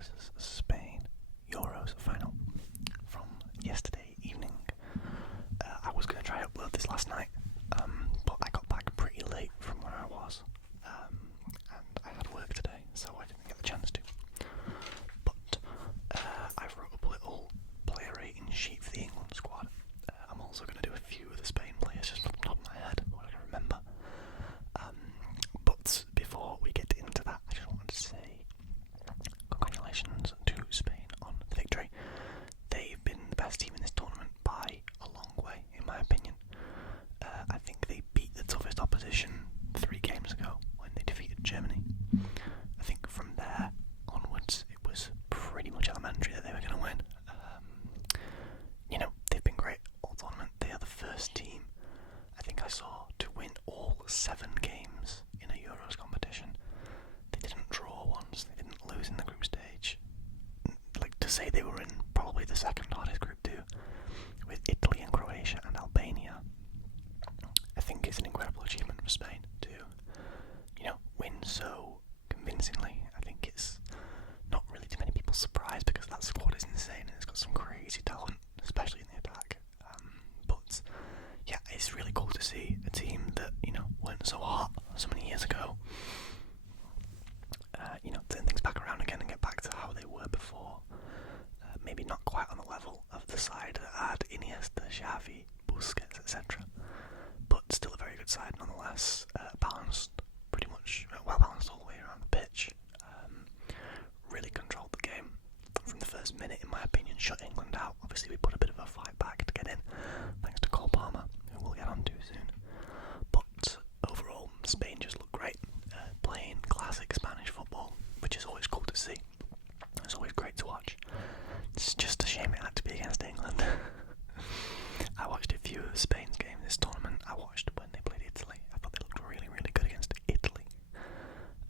versus Spain Euros final from yesterday evening. I was going to try to upload this last night, but I got back pretty late from where I was, and I had work today, so I didn't get the chance to. But I wrote up a little player rating sheet for the England squad. I'm also going to do a few of the Spain players just from the top of my head, what I can remember. But before we get into that, I just wanted to say congratulations to Spain on the victory. They've been the best team in this tournament by a long way, in my opinion. I think they beat the toughest opposition 3 games ago when they defeated Germany. I think from there onwards it was pretty much elementary that they were going to win. They've been great all tournament. They are the first team I think I saw to win all 7 games in a Euros competition. They didn't draw once, they didn't lose in the group stage. Like, to say they were in probably the second hardest group too, with Italy and Croatia and Albania, I think it's an incredible achievement for Spain to, win so convincingly. I think it's not really too many people's surprise because that squad is insane and it's got some crazy talent, especially in the attack. But yeah, it's really cool to see a team that, weren't so hot so many years ago, turn things back around again and get back to how they were before. Maybe not quite on the level of the side that had Iniesta, Xavi, Busquets, etc. But still a very good side nonetheless. Balanced, pretty much well balanced all the way around the pitch. Really controlled the game from the first minute, in my opinion. Shut England out. Obviously, we put a bit of a fight back to get in, thanks to Cole Palmer, who we'll get on to soon. But overall, Spain just looked great, playing classic Spanish football, which is always cool to see. It's always great to watch. It's just a shame it had to be against England. I watched a few of Spain's games this tournament. I watched when they played Italy. I thought they looked really, really good against Italy.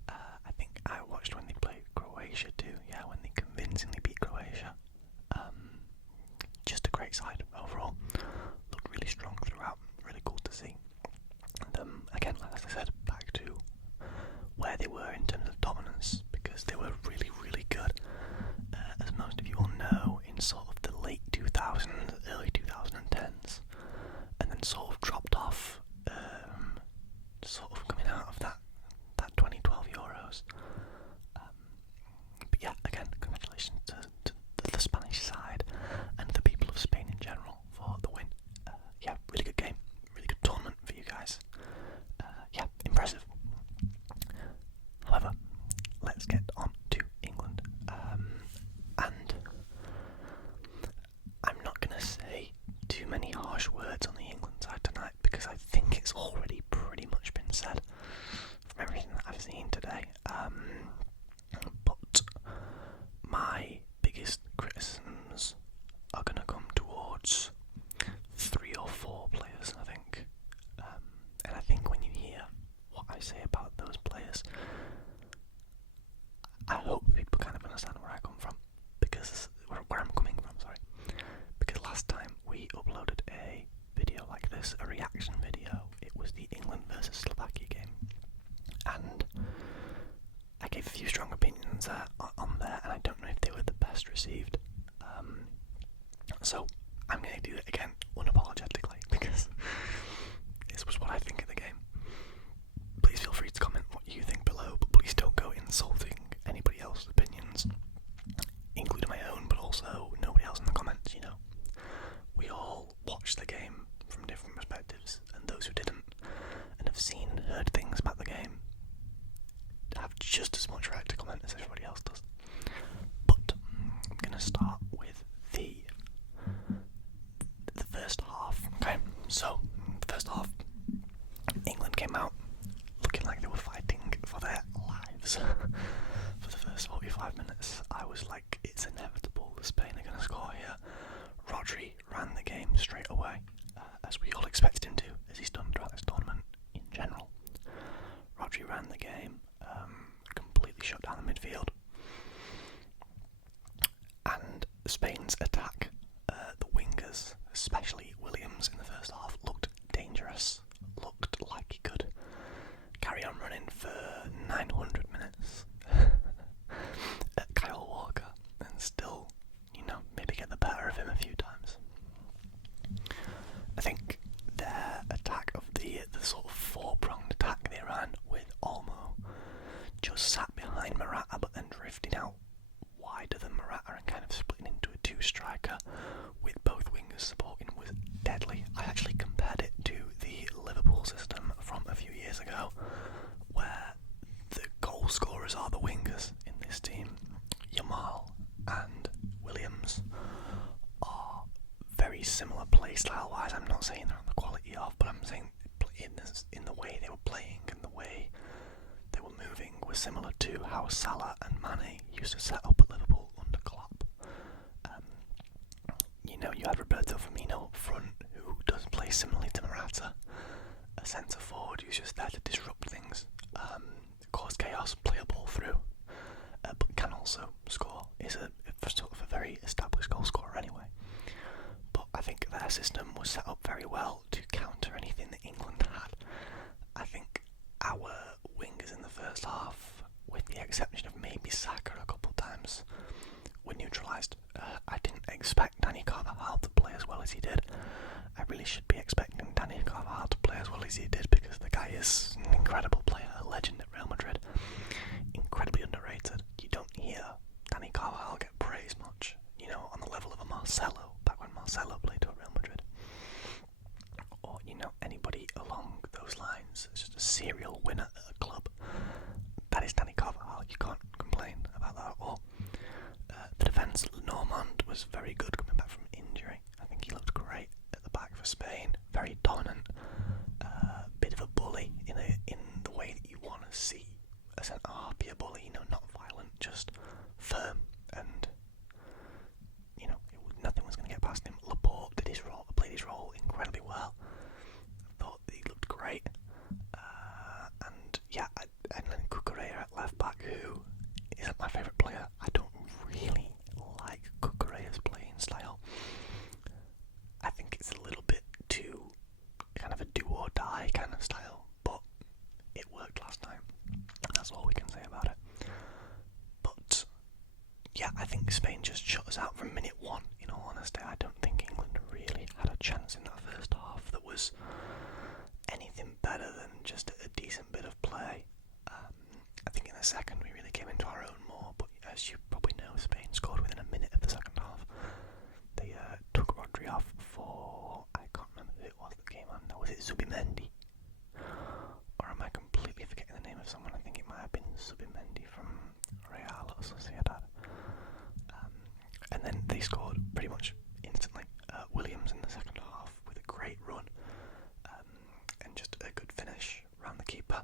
I think I watched when they played Croatia too. Yeah, when they convincingly beat Croatia. Just a great side overall. Looked really strong throughout. Really cool to see. And again, as I said, back to where they were in terms of dominance, because they were really, really good. As most of you will know, in sort of the late 2000s, early 2010s, and then sort of dropped off, sort of coming out of that 2012 Euros. But yeah, again, congratulations to the Spanish side and the people of Spain in general for the win. Yeah, really good game, really good tournament for you guys. Yeah, impressive. However, let's get on to England. And I'm not going to say too many harsh words on the England side tonight because I think it's already pretty much been said from everything that I've seen today. But my biggest criticisms are going to come towards 3 or 4 players, I think. And I think when you hear what I say about those players, I hope people kind of understand where I come from, because where I'm coming from, sorry. Because last time we uploaded a video like this, a reaction video, it was the England versus Slovakia game, and I gave a few strong opinions on there, and I don't know if they were the best received. So I'm going to do it again unapologetically, because this was what I think of the game. Please feel free to comment what you think below, but please don't go insulting anybody else's opinions, including my own, but also nobody else in the comments. We all watched the game from different perspectives, and those who didn't and have seen and heard things about the game have just as much right to comment as everybody else does. But I'm going to start with the first half. Okay, so the first half, England came out looking like they were fighting for their lives. For the first 45 minutes, I was like, it's inevitable, Spain are going to score here. Rodri ran the game straight away, as we all expected him to, as he's done throughout this tournament in general. Rodri ran the game, completely shut down the midfield. And Spain's attack, the wingers, especially Williams in the first half, looked dangerous, looked like he could carry on running for 900 minutes. Kyle Walker style-wise, I'm not saying they're on the quality of, but I'm saying in the way they were playing and the way they were moving was similar to how Salah and Mane used to set up at Liverpool under Klopp. You had Roberto Firmino up front, who does play similarly to Morata, a centre forward who's just there to disrupt things, cause chaos, play a ball through, but can also score. Is a sort of a very established goal scorer anyway. But I think their system was set up very well to counter anything that England had. I think our wingers in the first half, with the exception of maybe Saka a couple of times, were neutralised. I didn't expect Dani Carvajal to play as well as he did. I really should be expecting Dani Carvajal to play as well as he did, because the guy is an incredible player, a legend at Real Madrid. Incredibly underrated. You don't hear Dani Carvajal get praised much, on the level of a Marcelo, back when Marcelo played for Real Madrid. Or, anybody along those lines. It's just a serial winner at a club. That is Dani Carvajal. You can't complain about that at all. The defence, Normand was very good coming back from injury. I think he looked great at the back for Spain. Very dominant. Bit of a bully in the way that you want to see a centre-half be a bully. Not violent, just firm, and nothing was going to get past him. Laporte played his role incredibly well. I thought he looked great. And then Cucurella at left back, who isn't my favourite player. I don't really like Cucurella's playing style. I think it's a little bit too kind of a do or die kind of style, but it worked last night. That's all we can say about it. But yeah, I think Spain just shut us out from minute one. In all honesty, I don't think England really had a chance in that first half that was anything better than just a decent bit of play. I think in the second we really came into our own more, but as you probably know, Spain scored within a minute of the second half. They took Rodri off for, I can't remember who it was that came on. Was it Zubimendi? Or am I completely forgetting the name of someone? I think it might have been Zubimendi from Real or Sociedad. And then they scored pretty much instantly. Williams in the second half with a great run, and just a good finish around the keeper.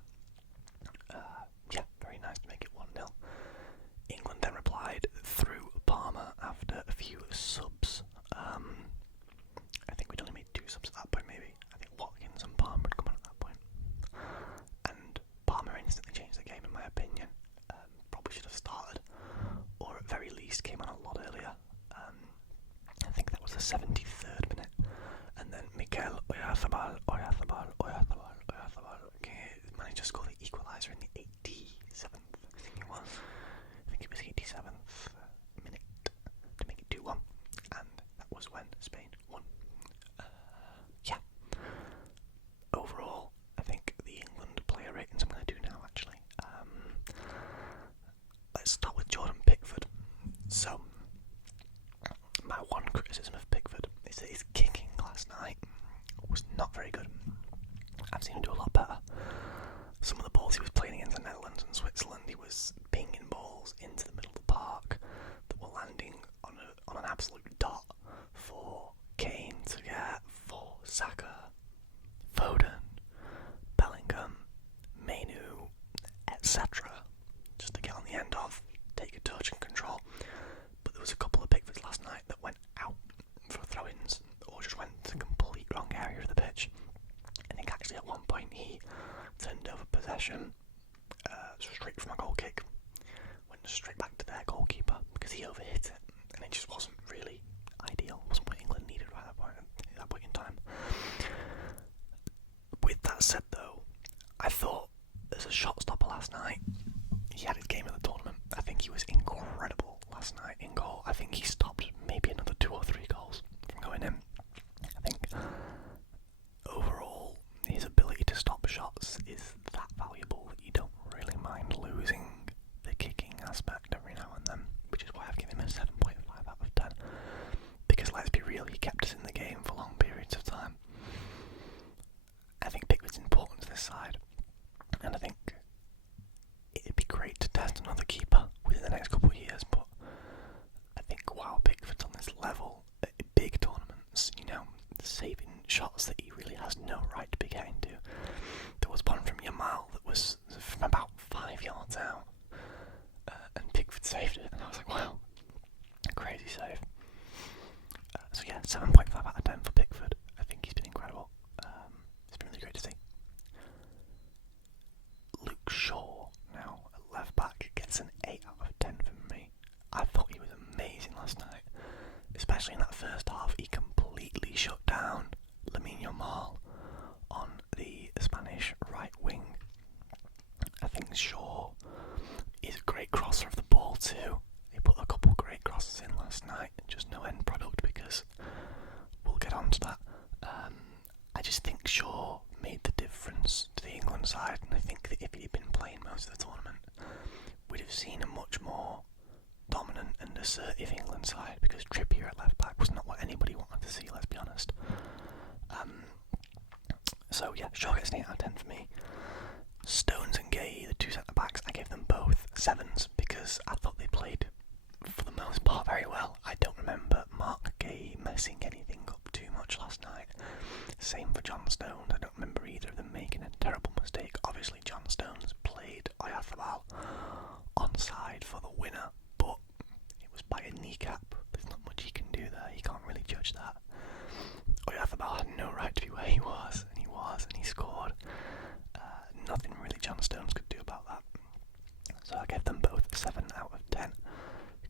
Very nice to make it 1-0. England then replied through Palmer after a few subs. I think we'd only made 2 subs at that point, maybe. I think Watkins and Palmer had come on at that point. And Palmer instantly changed the game, in my opinion. Probably should have started, or at very least came on a lot earlier. I think that was the 73rd minute. And then Mikel Oyarzabal managed to score the equaliser in the 87th, I think it was. I think it was 87th minute to make it 2-1, and that was when Spain won. Overall, I think the England player ratings I'm going to do now, actually. Let's start with Jordan Pickford. So, my one criticism of Pickford is that his kicking last night was not very good. I've seen him do a lot better. Some of the balls he was playing against the Netherlands and Switzerland, he was pinging balls into the middle of the park that were landing on an absolute dot for Kane to get, for Saka, Foden, Bellingham, Mainu, etc. Just to get on the end of, take a touch and control. But there was a couple of Pickfords last night that went out for throw-ins, or just went to the complete wrong area of the pitch. I think actually at one point he turned over possession straight from a goal kick, went straight back to their goalkeeper because he overhit it, and it just wasn't really ideal. It wasn't what England needed right at that point in time. With that said though, I thought as a shot stopper last night, he had his game of the tournament. I think he was incredible last night in goal. I think he stopped maybe another 2 or 3 goals from going in. I think overall his ability to stop shots is that valuable that you don't really mind losing the kicking aspect every now and then, which is why I've given him a 7.5 out of 10. Because let's be real, he kept us in the game for long periods of time. I think Pickford's important to this side, and I think it'd be great to test another keeper within the next couple of years, but I think while Pickford's on this level, at big tournaments, say shots that he really has no right to be getting to. There was one from Yamal that was from about 5 yards out, and Pickford saved it, and I was like, wow, crazy save. So yeah, 7.5 out of 10 for Pickford. I think he's been incredible. It's been really great to see. Luke Shaw, now at left back, gets an 8 out of 10 from me. I thought he was amazing last night, especially in that first half. He completely shut down Lamine Yamal on the Spanish right wing. I think Shaw is a great crosser of the ball too. He put a couple great crosses in last night, just no end product because we'll get on to that. I just think Shaw made the difference to the England side, and I think that if he'd been playing most of the tournament, we'd have seen a much more dominant and assertive England side, because Trippier at left back was not what anybody wanted to see, let's be honest. So yeah, Shaw gets an 8 out of 10 for me. Stones and Gay, the two centre backs, I gave them both 7s because I thought they played for the most part very well. I don't remember Mark Gay messing anything up too much last night. Same for John Stones. I don't remember either of them making a terrible mistake. Obviously John Stones played Oyarzabal onside for the winner, but it was by a kneecap. There's not much he can do there. You can't really judge that. Oyarzabal had no right to be where he was, and he scored. Nothing really John Stones could do about that. So I gave them both 7 out of 10.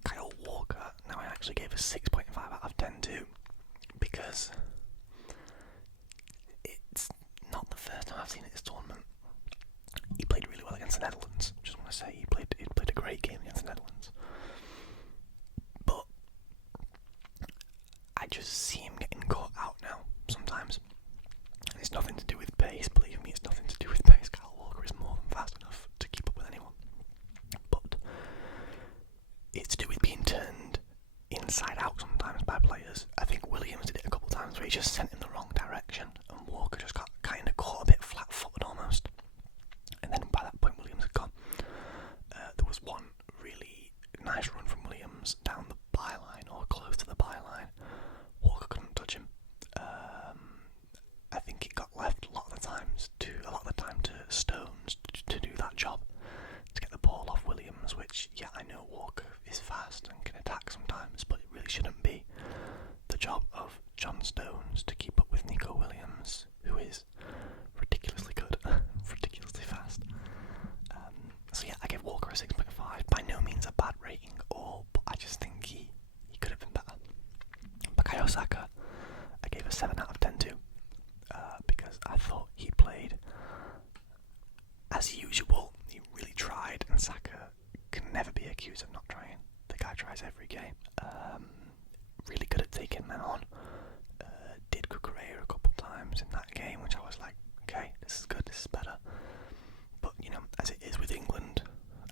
Kyle Walker, now I actually gave a 6.5 out of 10 too, because it's not the first time I've seen it this tournament. He played really well against the Netherlands. Just want to say he played a great game against the Netherlands. But I just see him getting caught out now sometimes. And it's nothing to do with pace, believe me, it's nothing to do with pace. Kyle Walker is more than fast enough to keep up with anyone. But it's to do with being turned inside out sometimes by players. I think Williams did it a couple of times where he just sent in the wrong direction, and Walker just got kind of caught a bit flat-footed almost. And then by that point Williams had gone. There was one really nice run from Williams down the byline or close to the byline. Walker couldn't touch him. I think it got left a lot of the time to Stones to do that job, to get the ball off Williams, which, yeah, I know Walker is fast and can attack sometimes, but it really shouldn't be the job of John Stones to keep up with Nico Williams, who is ridiculously good, ridiculously fast. So yeah, I give Walker a 6.5. By no means a bad rating at all, but I just think he could have been better. Bukayo Saka, I gave a 7 out of 10 too, because I thought he played as usual. He really tried, and Saka can never be accused of not trying. The guy tries every game. Really good at taking men on. Did Cucurella a couple times in that game, which I was like, okay, this is good, this is better. But, you know, as it is with England,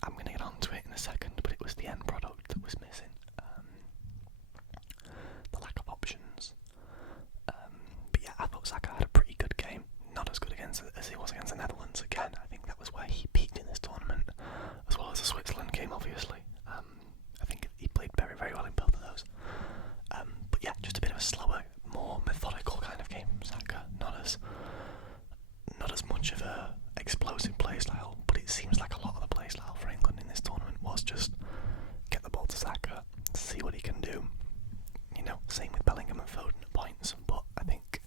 I'm going to get onto it in a second, but it was the end product that was missing. The lack of options. But yeah, I thought Saka had a pretty good game. Not as good as he was against the Netherlands. Again, I think that was where he peaked in this tournament, as well as the Switzerland game, obviously. I think he played very, very well in both of those. But yeah, just a bit of a slower, more methodical kind of game from Saka. Not as much of a explosive play style, but it seems like a lot of the play style for England in this tournament was just get the ball to Saka, see what he can do. You know, same with Bellingham and Foden at points, but I think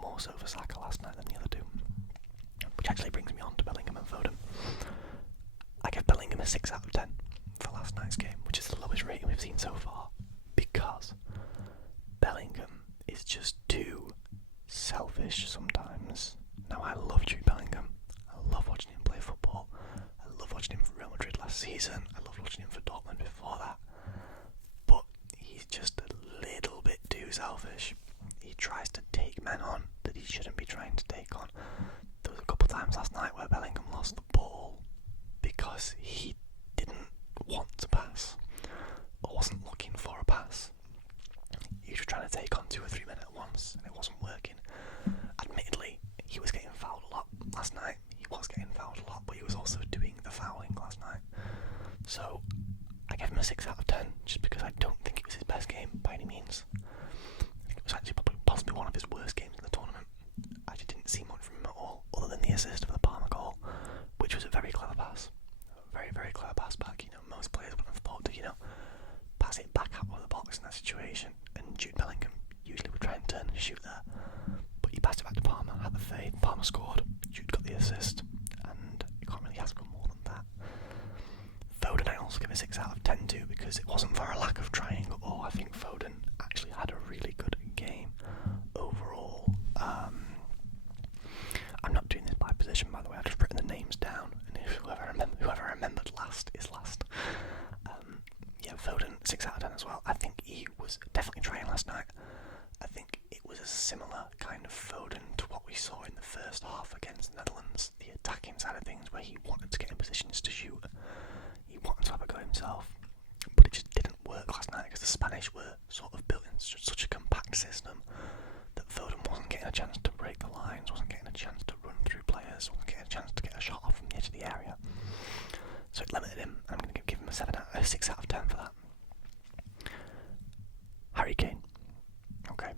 more so for Saka last night than the other two. Which actually brings me on to Bellingham and Foden. I gave Bellingham a 6 out of 10 for last night's game, which is the lowest rating we've seen so far, because Bellingham is just too selfish sometimes. Now, I love Jude Bellingham. I love watching him play football. I love watching him for Real Madrid last season. I loved watching him for Dortmund before that. But he's just a little bit too selfish. He tries to take men on that he shouldn't be trying to take on. There was a couple of times last night where Bellingham lost the ball because he didn't want to pass or wasn't looking for a pass. He was trying to take on 2 or 3 men at once, and it wasn't working. Admittedly, he was getting fouled a lot last night. He was getting fouled a lot, but he was also doing the fouling last night. So I gave him a 6 out of 10, just because I don't think it was his best game by any means. I think it was actually possibly one of his worst games in the tournament. that situation, and Jude Bellingham usually would try and turn and shoot there, but he passed it back to Palmer, had the fade, Palmer scored, Jude got the assist, and you can't really ask for more than that. Foden I also give a 6 out of 10 too, because it wasn't for a lack of trying, or I think Foden actually had a really good game overall. I'm not doing this by position, by the way, I've just written the names down, and if whoever remembered last is last. Yeah, Foden, 6 out of 10 as well. I think he was definitely trying last night. I think it was a similar kind of Foden to what we saw in the first half against the Netherlands, the attacking side of things, where he wanted to get in positions to shoot. He wanted to have a go himself, but it just didn't work last night because the Spanish were sort of built in such a compact system that Foden wasn't getting a chance to break the lines, wasn't getting a chance to run through players, wasn't getting a chance to get a shot off from the edge of the area. So it limited him. I'm going to give him a 6 out of 10 for that. Harry Kane. Okay,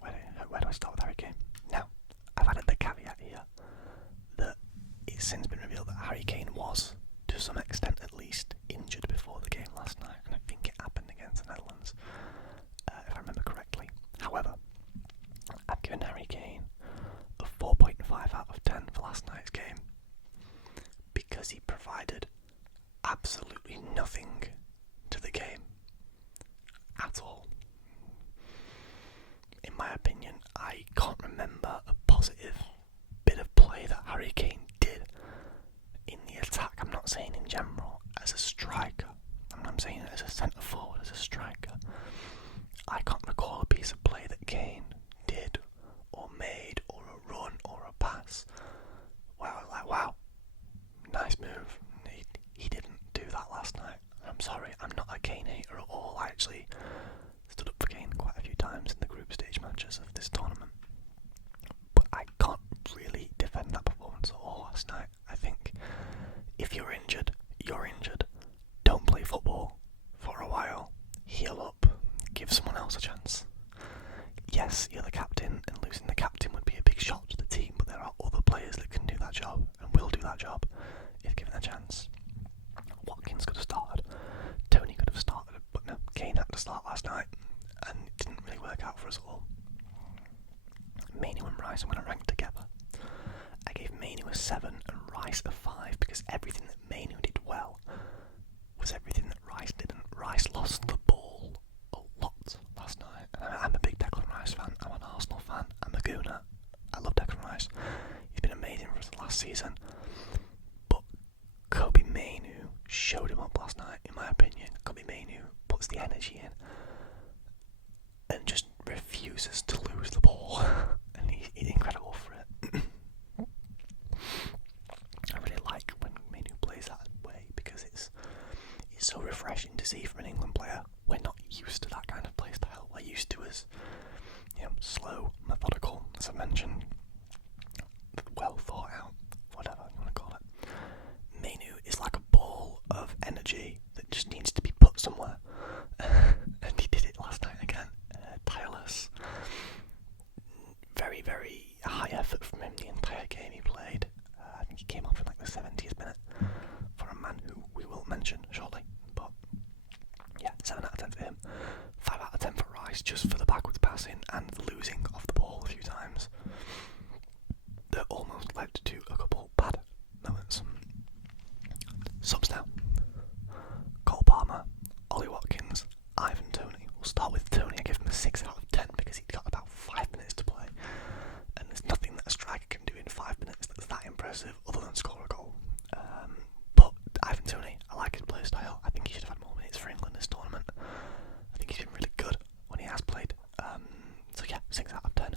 where do I start with Harry Kane? Now, I've added the caveat here that it's since been revealed that Harry Kane was, to some extent at least, injured before the game last night, and I think it happened against the Netherlands, if I remember correctly. However, I've given Harry Kane a 4.5 out of 10 for last night's game because he provided absolutely nothing to the game at all. In my opinion, I can't remember a positive bit of play that Harry Kane did in the attack. I'm not saying in general, as a striker. I'm saying as a centre forward, as a striker. I can't recall a piece of play that Kane did, or made, or a run, or a pass. Wow, nice move. He didn't do that last night. I'm sorry, I'm not a Kane hater at all. I actually stood up for Kane quite a few times in the group stage matches of this tournament. But I can't really defend that performance at all last night. I think if you're injured, you're injured. Don't play football for a while. Heal up. Give someone else a chance. Yes, you're the captain, and losing the captain would be a big shock to the team, but there are other players that can do that job, and will do that job, if given a chance. Watkins could have started, Tony could have started, but no, Kane had to start last night, and it didn't really work out for us all. Mainoo and Rice I'm going to rank together. I gave Mainoo a 7 and Rice a 5, because everything that Mainoo did well was everything that Rice didn't. Rice lost the ball a lot last night. I'm a big Declan Rice fan, I'm an Arsenal fan, I'm a Gooner. I love Declan Rice. He's been amazing for us last season. But Kobbie Mainoo showed him up last night, in my opinion. Kobbie Mainoo puts the energy in and just refuses to lose the ball. And he's incredible for it. I really like when Mainoo plays that way because it's so refreshing to see from an England player. We're not used to that kind of play style. We're used to as, slow, methodical, as I mentioned, well thought out, whatever you want to call it. Mainoo is like a ball of energy that just needs to be put somewhere. And he did it last night again. Tireless. Very, very high effort from him the entire game he played. I think he came off in like the 70th minute for a man who we will mention shortly. But yeah, 7 out of 10 for him. 5 out of 10 for Rice, just for the backwards passing and the losing of the ball a few times. That almost led to a couple bad moments. Subs now. Cole Palmer, Ollie Watkins, Ivan Toney. We'll start with Toney. I give him a 6 out of 10 because he'd got about 5 minutes to play. And there's nothing that a striker can do in 5 minutes that's that impressive other than score a goal. But Ivan Toney, I like his play style. I think he should have had more minutes for England this tournament. I think he's been really good when he has played. So yeah, 6 out of 10.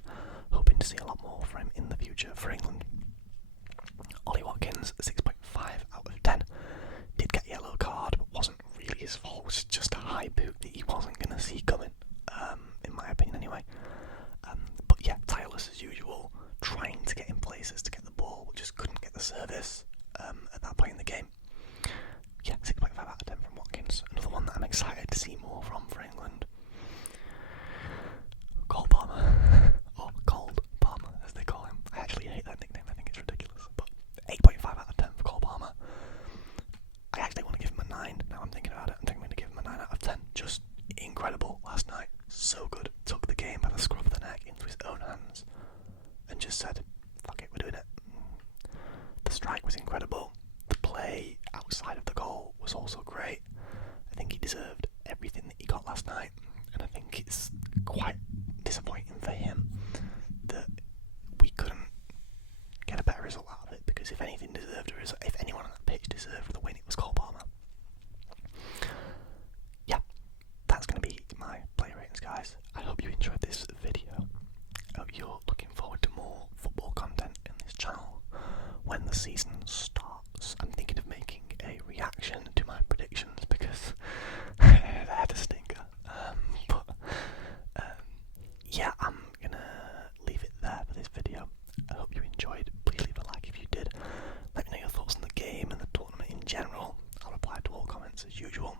Hoping to see a lot more from him in the future for England. Ollie Watkins, 6.5 out of 10. Did get a yellow card, but wasn't really his fault. It was just a high boot that he wasn't going to see coming, in my opinion anyway. But yeah, tireless as usual, trying to get in places to get the ball, but just couldn't get the service at that point in the game. Yeah, 6.5 out of 10 from Watkins. Another one that I'm excited to see more from for England. Cole Palmer, or Cold Palmer as they call him. I actually hate that nickname, I think it's ridiculous. But 8.5 out of 10 for Cole Palmer. I actually want to give him a 9, now I'm thinking about it. I think I'm going to give him a 9 out of 10. Just incredible. outside of the goal was also great. I think he deserved everything that he got last night, and I think it's quite disappointing for him that we couldn't get a better result out of it, because if anything deserved a result, if anyone on that pitch deserved the win, it was Cole Palmer. Yeah, that's going to be my player ratings, guys. I hope you enjoyed this video. I hope you're looking forward to more football content in this channel when the season starts. I'm thinking of making a reaction to my predictions because they had a stinker. Yeah, I'm gonna leave it there for this video. I hope you enjoyed. Please leave a like if you did. Let me know your thoughts on the game and the tournament in general. I'll reply to all comments as usual.